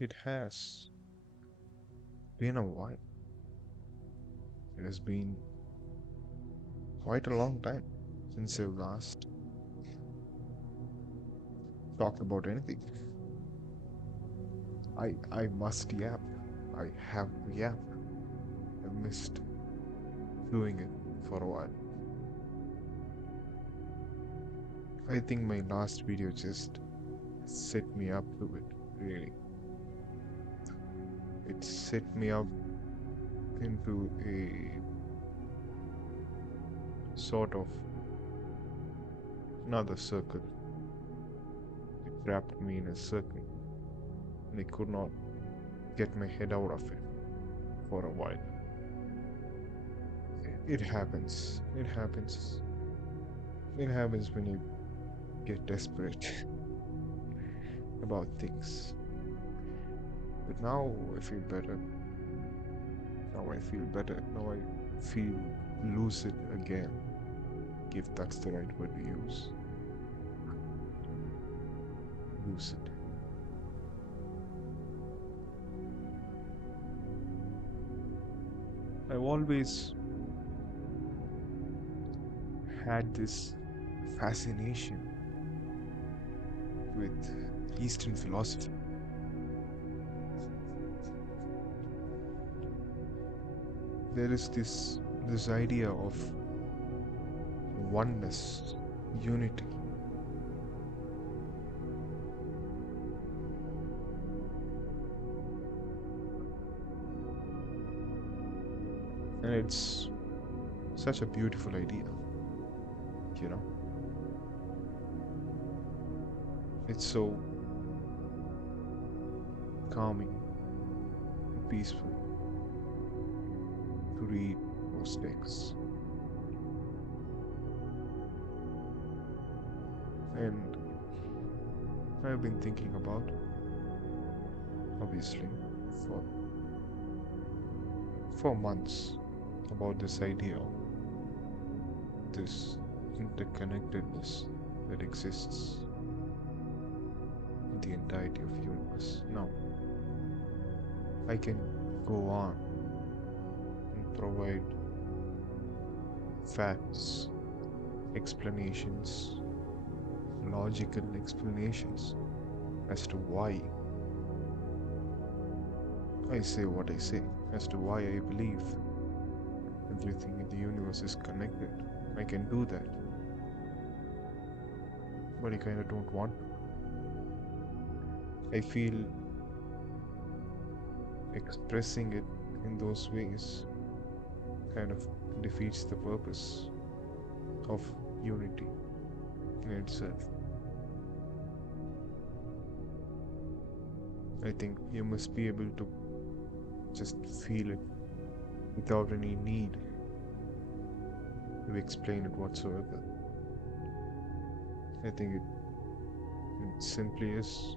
It has been a while. It has been quite a long time since I've last talked about anything. I must yap. I have to yap. I missed doing it for a while. I think my last video just set me up to it, really. It set me up into a sort of another circle. It trapped me in a circle, and I could not get my head out of it for a while. It happens. It happens. It happens when you get desperate about things. But now I feel better. Now I feel better. Now I feel lucid again, if that's the right word to use. Lucid. I've always had this fascination with Eastern philosophy. There is this idea of oneness, unity. And it's such a beautiful idea, you know? It's so calming and peaceful to read those texts. And I've been thinking about, obviously, for months about this idea, this interconnectedness that exists in the entirety of the universe. Now, I can go on and provide facts, explanations, logical explanations as to why I say what I say, as to why I believe everything in the universe is connected. I can do that, but I kind of don't want to. I feel expressing it in those ways kind of defeats the purpose of unity in itself. I think you must be able to just feel it without any need to explain it whatsoever. I think it simply is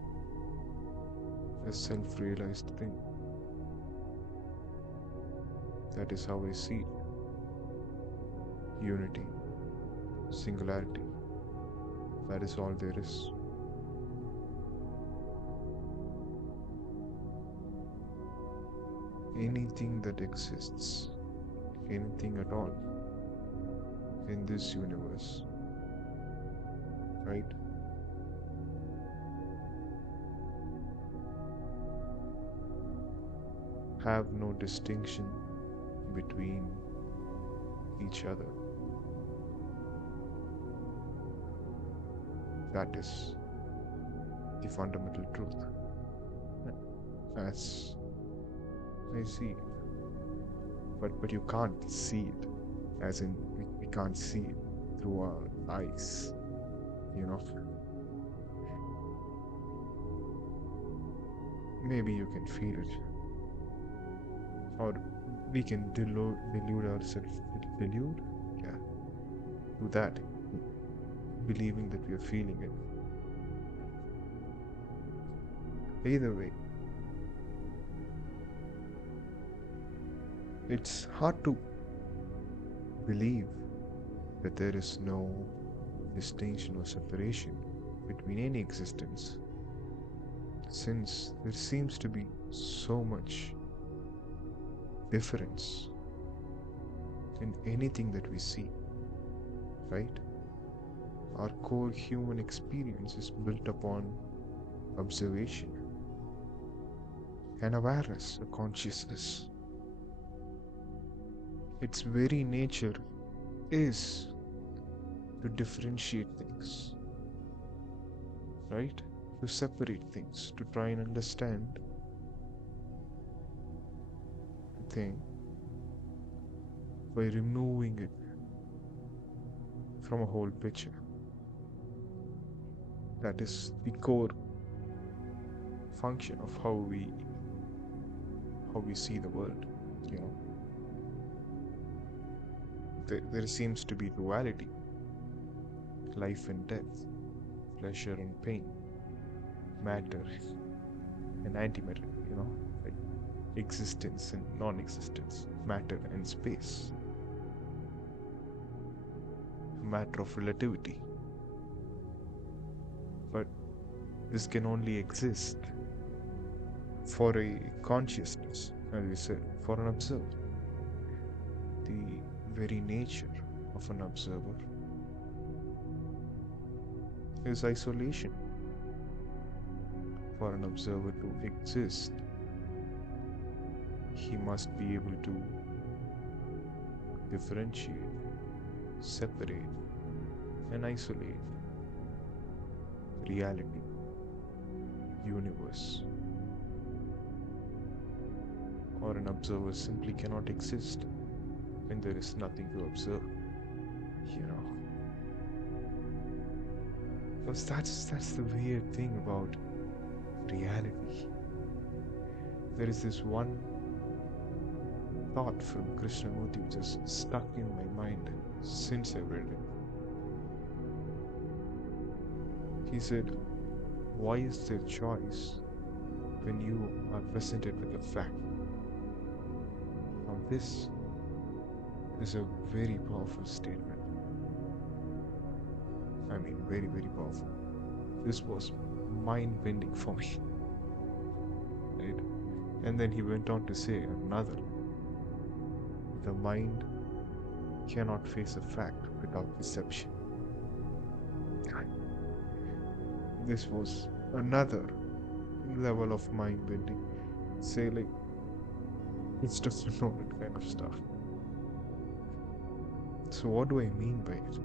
a self realized thing. That is how I see it. Unity, singularity. That is all there is. Anything that exists, anything at all in this universe, right, have no distinction between each other. That is the fundamental truth as I see it. But you can't see it, as in we can't see it through our eyes, you know. Maybe you can feel it, or we can delude ourselves. Delude? Yeah, do that, believing that we are feeling it. Either way, it's hard to believe that there is no distinction or separation between any existence since there seems to be so much difference in anything that we see, right? Our core human experience is built upon observation and awareness, a consciousness. Its very nature is to differentiate things, right? To separate things, to try and understand the thing by removing it from a whole picture. That is the core function of how we see the world, you know. There seems to be duality, life and death, pleasure and pain, matter and antimatter, like existence and non-existence, matter and space, a matter of relativity. But this can only exist for a consciousness, as we said, for an observer. The very nature of an observer is isolation. For an observer to exist, he must be able to differentiate, separate, and isolate reality, universe. Or an observer simply cannot exist when there is nothing to observe, you know. Because that's the weird thing about reality. There is this one thought from Krishnamurti which has stuck in my mind since I read it. He said, why is there choice when you are presented with a fact? Now this is a very powerful statement. I mean, very, very powerful. This was mind-bending for me. Right? And then he went on to say another. The mind cannot face a fact without deception. This was another level of mind-bending. Say, like, it's just know that kind of stuff. So what do I mean by it?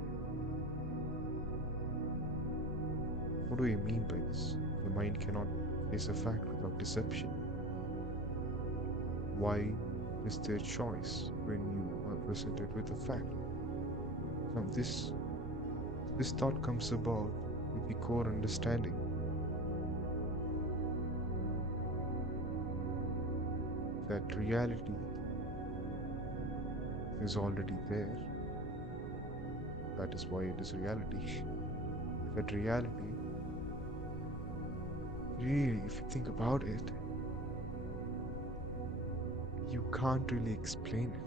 What do I mean by this? The mind cannot face a fact without deception. Why is there choice when you are presented with a fact? Now this thought comes about with the core understanding that reality is already there. That is why it is reality. But reality, really, if you think about it, you can't really explain it.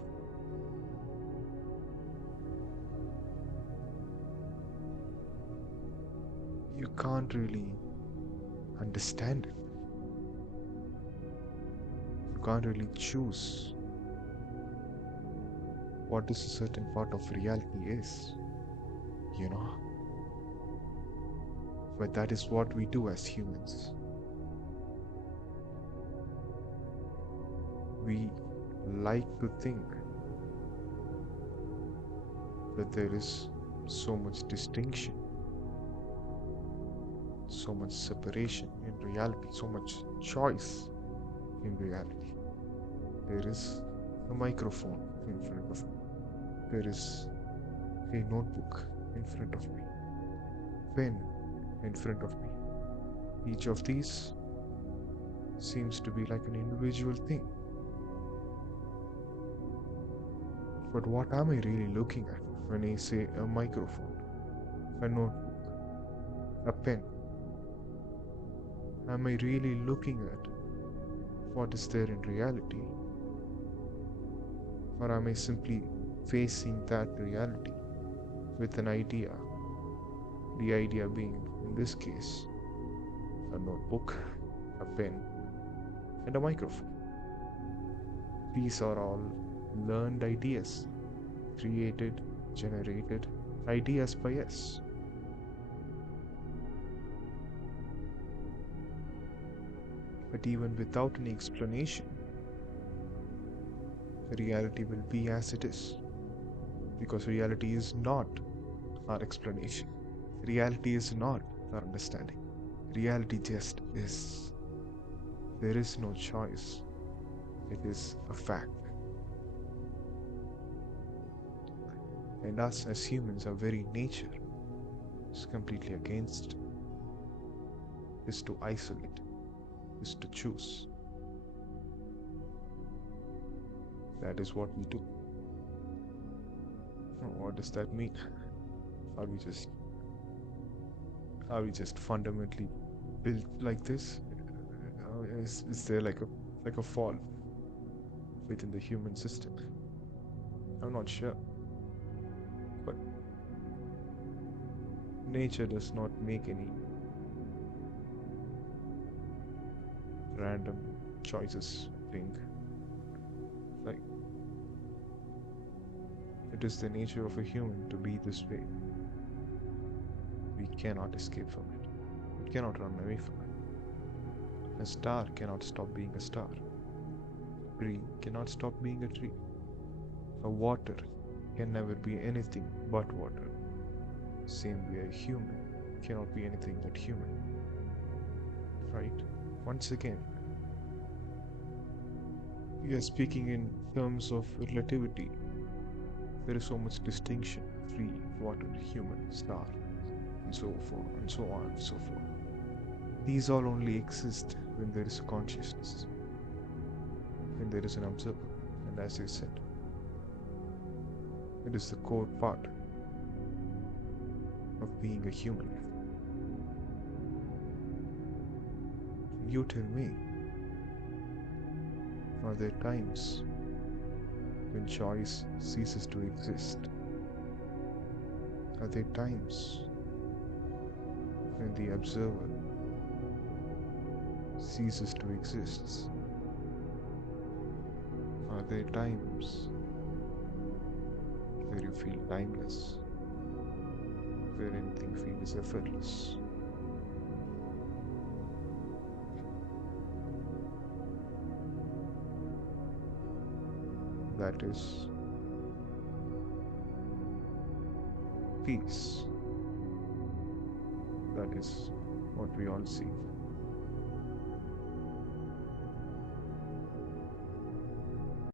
You can't really understand it. You can't really choose what this certain part of reality is, you know. But that is what we do as humans. We like to think that there is so much distinction, so much separation in reality, so much choice in reality. There is a microphone in front of me. There is a notebook in front of me. Pen in front of me. Each of these seems to be like an individual thing. But what am I really looking at when I say a microphone, a notebook, a pen? Am I really looking at what is there in reality? Or am I simply facing that reality with an idea? The idea being, in this case, a notebook, a pen, and a microphone. These are all learned ideas, created, generated ideas by us. But even without any explanation, reality will be as it is. Because reality is not our explanation. Reality is not our understanding. Reality just is. There is no choice. It is a fact. And us as humans, our very nature is completely against, is to isolate, is to choose. That is what we do. What does that mean? Are we just fundamentally built like this? Is there like a fault within the human system? I'm not sure. But nature does not make any random choices, I think. Like, it is the nature of a human to be this way. We cannot escape from it. We cannot run away from it. A star cannot stop being a star. A tree cannot stop being a tree. A water can never be anything but water. Same way, a human cannot be anything but human. Right? Once again, we are speaking in terms of relativity. There is so much distinction: tree, water, human, star, and so forth, and so on and so forth. These all only exist when there is a consciousness, when there is an observer. And as I said, it is the core part of being a human. You tell me, are there times when choice ceases to exist? Are there times when the observer ceases to exist? Are there times where you feel timeless, where anything feels effortless? That is peace. That is what we all seek.